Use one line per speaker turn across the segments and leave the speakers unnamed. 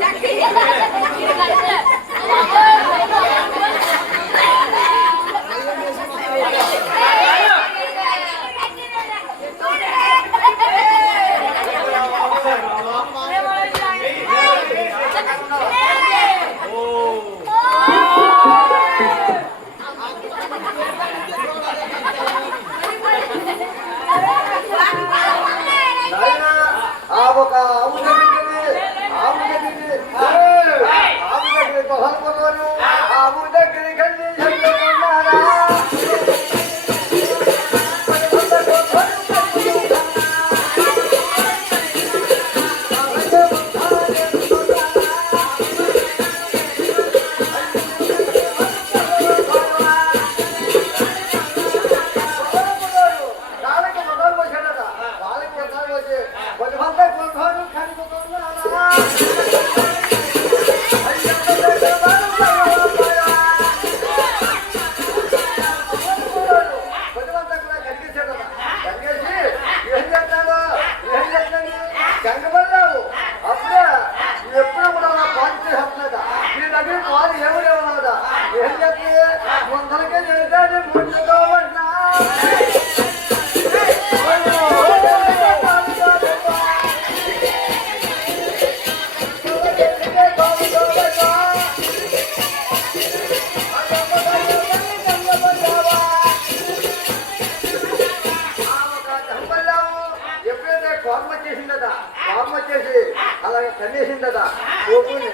Se acredita, se acredita. కన్నేసిందట కోపుని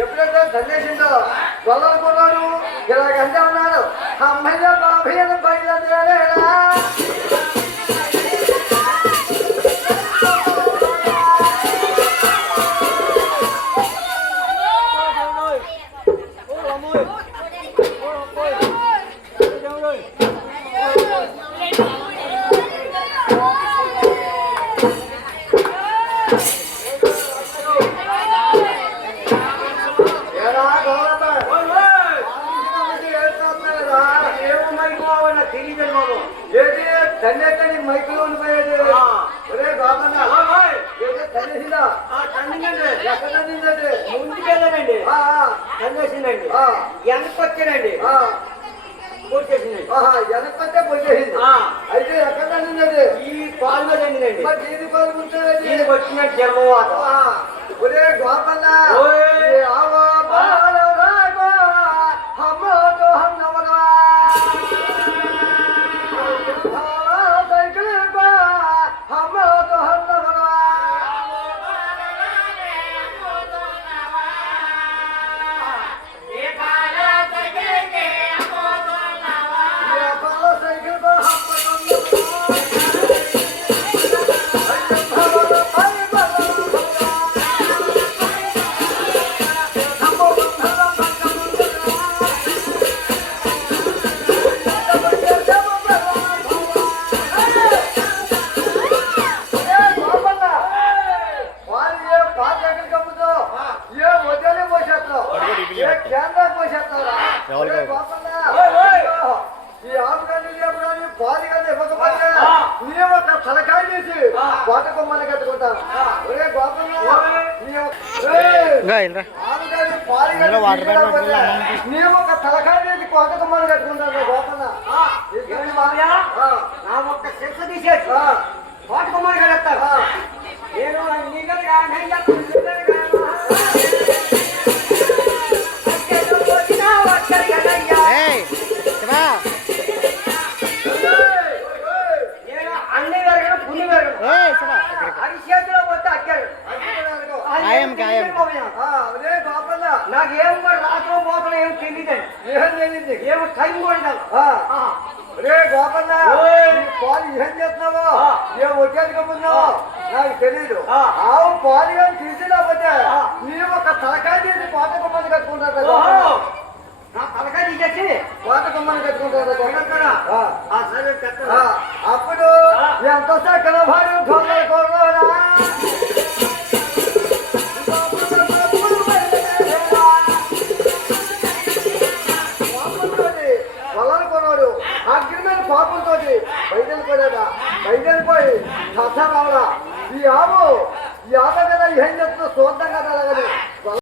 ఎప్పుడైతే కన్నేసిందో గొల్లలు కొన్నాడు ఇలాగంటే ఉన్నాడు అమ్మయ్య బాభయ్య బయలుదేరేరా ఏరా
ముందుకెళ్ళానండి
ఆ,
కన్నేసిందండి వెనక్కి వచ్చానండి
పోయేసింది
ఆ.
అయితే ఎక్కడ నిందండి
ఈ పాలు చెందినండి
మరి దీని
జన్మవాత
ఒరే గోపన్న
వాటర్
నీవు ఒక తలకాయ తీసి కోట కట్టుకుంటాను గోపన్న
నా ఒక్క శిక్ష తీసేసి
ఆ,
కోటకుమారి గారు నేను నీగలుగా నేను
ఖాయం, ఖాయం.
ఆ, ఒరే గోపన్న
నాకు ఏం మరి రాత్రి పోతలో ఏం తెలియదండి
ఏం తెలియదు
ఏం టైం కూడా ఉండదు.
ఆ,
ఆ,
రే గోపన్న
ఓయ్.
నీ పాలు ఏం చేస్తున్నావో
ఆ.
ఏం వచ్చేది కమ్మున్నావో నాకు తెలియదు
ఆ.
ఆవు పాలు కానీ తీసినకపోతే
ఆ.
నీ ఒక తలకాయ తీసి కోట కొమ్మని కట్టుకుంటారు
ఓహో, పాపాలు
అగ్రమైన పాపంతో బయటెళ్ళిపోయాడా
బయటెళ్ళిపోయి
కథ
రావడా ఈ
ఆవు
ఈ
ఆవ
కదా
ఏం చెప్తున్నా చూద్దాం కదా అలాగని